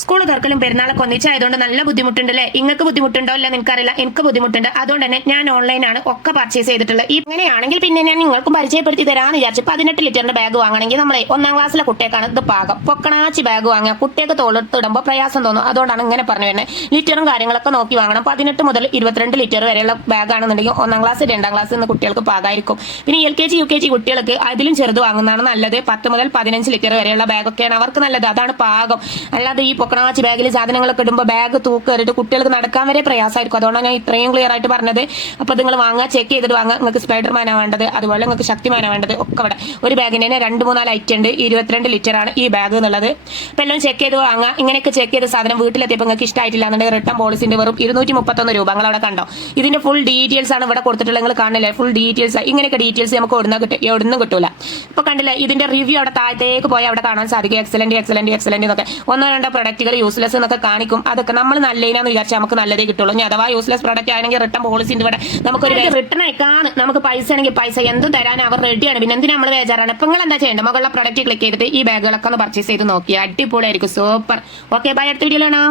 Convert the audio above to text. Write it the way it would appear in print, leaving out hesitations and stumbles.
School തുറക്കലും പെരുന്നാളൊക്കെ ഒന്നിച്ചായതുകൊണ്ട് നല്ല ബുദ്ധിമുട്ടുണ്ടല്ലേ? നിങ്ങൾക്ക് ബുദ്ധിമുട്ടുണ്ടോ അല്ല എനിക്കറിയില്ല, എനിക്ക് ബുദ്ധിമുട്ടുണ്ട്. അതുകൊണ്ട് തന്നെ ഞാൻ ഓൺലൈനാണ് ഒക്കെ പർച്ചേസ് ചെയ്തിട്ടുള്ളത്. ഇങ്ങനെയാണെങ്കിൽ പിന്നെ ഞാൻ നിങ്ങൾക്കും പരിചയപ്പെടുത്തി തരാമെന്ന് വിചാരിച്ചു. 18 ലിറ്ററിന്റെ ബാഗ് വാങ്ങണമെങ്കിൽ നമ്മളെ 1ാം ക്ലാസ്സിലെ കുട്ടികൾക്കാണ് ഇത് പാകം. പൊക്കണാച്ചി ബാഗ് വാങ്ങുക, കുട്ടികൾക്ക് തോളെടുത്തിടുമ്പോൾ പ്രയാസം തോന്നും. അതുകൊണ്ടാണ് ഇങ്ങനെ പറഞ്ഞു വരുന്നത്. ലിറ്ററും കാര്യങ്ങളൊക്കെ നോക്കി വാങ്ങണം. 18 മുതൽ 22 ലിറ്റർ വരെയുള്ള ബാഗാണെന്നുണ്ടെങ്കിൽ 1ാം ക്ലാസ് 2ാം ക്ലാസ് എന്ന കുട്ടികൾക്ക് പാകമായിരിക്കും. പിന്നെ LKG UKG കുട്ടികൾക്ക് അതിലും ചെറുത് വാങ്ങുന്നതാണ് നല്ലത്. 10 മുതൽ 15 ലിറ്റർ വരെയുള്ള ബാഗൊക്കെയാണ് അവർക്ക് നല്ലത്. അതാണ് പാകം. അല്ലാതെ ഈ പൊക്കണാച്ചി ബാഗിൽ സാധനങ്ങളൊക്കെ ഇടുമ്പോൾ ബാഗ് തൂക്കേറിയിട്ട് കുട്ടികൾക്ക് നടക്കാൻ വരെ പ്രയാസമായിരിക്കും. അതുകൊണ്ടാണ് ഞാൻ ഇത്രയും ക്ലിയർ ആയിട്ട് പറഞ്ഞത്. അപ്പോൾ നിങ്ങൾ വാങ്ങുക, ചെക്ക് ചെയ്തിട്ട് വാങ്ങുക. നിങ്ങൾക്ക് സ്പൈഡർമാനാണ് വേണ്ടത്, അതുപോലെ നിങ്ങൾക്ക് ശക്തിമാനാണ് വേണ്ടത്. ഒക്കെ ഇവിടെ ഒരു ബാഗിന് തന്നെ 2-3 ഐറ്റം ഉണ്ട്. 22 ലിറ്റർ ആണ് ഈ ബാഗ് എന്നുള്ളത്. അപ്പോൾ എല്ലാം ചെക്ക് ചെയ്ത് വാങ്ങുക. ഇങ്ങനെയൊക്കെ ചെക്ക് ചെയ്ത സാധനം വീട്ടിലെത്തിയപ്പോൾ നിങ്ങൾക്ക് ഇഷ്ടമായിട്ടില്ല എന്നുണ്ടെങ്കിൽ റിട്ടേൺ പോളിസിന്റെ വെറും 231 രൂപ. നിങ്ങൾ അവിടെ കണ്ടോ? ഇതിന്റെ ഫുൾ ഡീറ്റെയിൽസ് ആണ് ഇവിടെ കൊടുത്തിട്ടുള്ളത്. നിങ്ങൾ കാണില്ലേ? Full details. ഇങ്ങനെയൊക്കെ ഡീറ്റെയിൽസ് നമുക്ക് എവിടുന്ന് കിട്ടൂല. ഇപ്പൊ കണ്ടില്ലേ? ഇതിന്റെ റിവ്യൂ അവിടെ താഴത്തേക്ക് പോയി അവിടെ കാണാൻ സാധിക്കും. എക്സലന്റ് എക്സലന്റ് എക്സലന്റ് എന്നൊക്കെ 1-2 പ്രൊഡക്റ്റുകൾ യൂസ്ലെസ് എന്നൊക്കെ കാണിക്കും. അതൊക്കെ നമ്മൾ നല്ലതിനാന്ന് വിചാരിച്ചാൽ നമുക്ക് നല്ലതേ കിട്ടുള്ളൂ. ഇനി അഥവാ യൂസ്ലെസ് പ്രൊഡക്റ്റ് ആണെങ്കിൽ റിട്ടേൺ പോളിസിന്റെ ഇവിടെ നമുക്കൊരു റിട്ടേൺ അയക്കാണ്. നമുക്ക് പൈസ ആണെങ്കിൽ പൈസ എന്തും തരാൻ അവർ റെഡിയാണ്. പിന്നെ എന്തിനാ നമ്മൾ ബേജാറാണ്? ഇപ്പൊ നിങ്ങൾ എന്താ ചെയ്യേണ്ടത്? മുകളിലെ പ്രൊഡക്റ്റ് ക്ലിക്ക് ചെയ്തിട്ട് ഈ ബാഗുകളൊക്കെ ഒന്ന് പർച്ചേസ് ചെയ്ത് നോക്കിയാൽ അടിപൊളിയായിരിക്കും. സൂപ്പർ. Okay, bye. അടുത്ത വീഡിയോയിലാണ്.